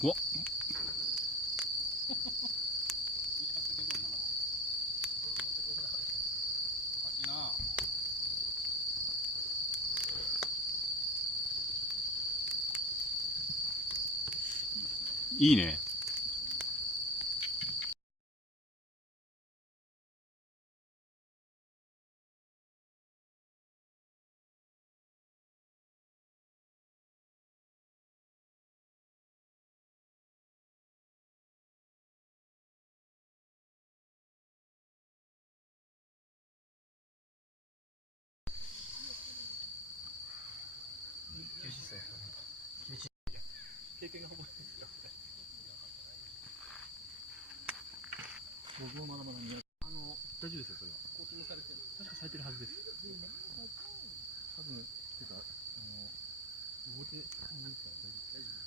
怖っ。いいね。厳しいっすね。厳しい。経験がほぼないですよ。僕もまだまだ苦手。大丈夫ですよ、それは。コーティングされてる。確かされてるはずです。多分、てか、動いてたら大丈夫。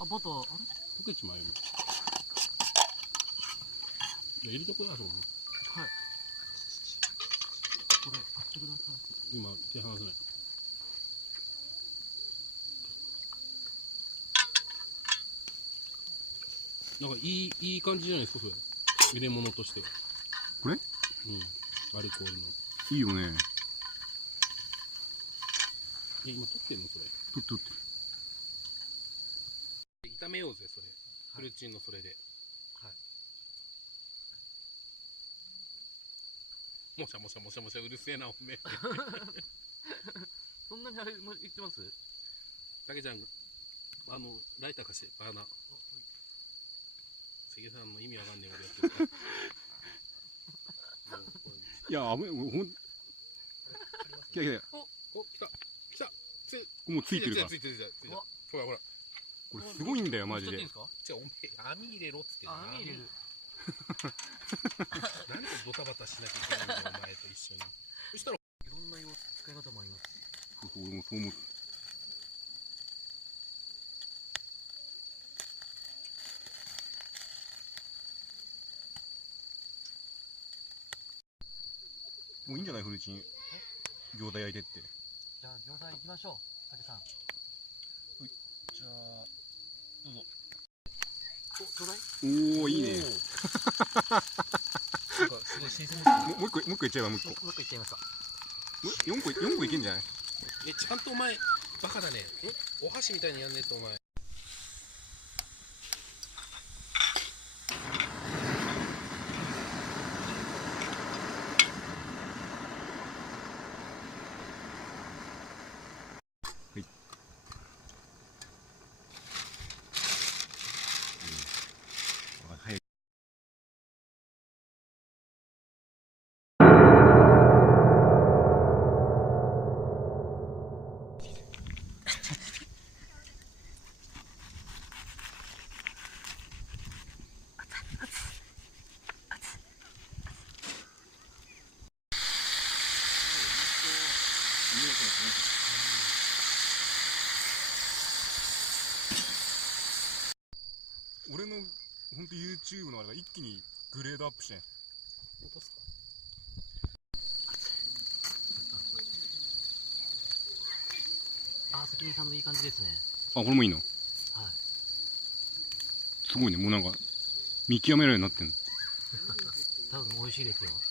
あ、バター、あれ溶けちまうよ。いや、入れとこや、そこ。はい。これ、買ってください。今、手離せない。なんかいい感じじゃないですか、それ。入れ物としては。これ？うん。アルコールの。いいよね。今取ってんのそれ。取って。炒めようぜ、それ。フルチンのそれで。はい。もしゃもしゃもしゃもしゃうるせえな、おめえ。そんなにあれも言ってます？たけちゃん、ライター貸して、バーナー。関さんの意味わかんねえ俺やってる。いや、危ない、ほん。来た。お、来た。もうついてるから。ついてる。ほら。これすごいんだよ、マジで。じゃあ、おめえ、網入れろっつって。網入れる。何でドタバタしなきゃいけないんだよ、お前と一緒に。そしたら、いろんな使い方もあります。俺もそう思う。もういいんじゃない、フルチン。餃子焼いてって。じゃあ餃子行きましょう、竹さん。じゃあどうぞ。お、ちょうだい。おお、いいね。なんかすごい新鮮ですね。もう一個いっちゃえば、もう一個。もう一個いっちゃいますか。4個いけんじゃない？ちゃんとお前、バカだね。お箸みたいにやんねえと、お前。はい。俺の本当 YouTube のあれが一気にグレードアップしてん。落とすか。あ、関根さんのいい感じですね。あ、これもいいの？はい。すごいね、もうなんか見極められるようになってんの。多分美味しいですよ。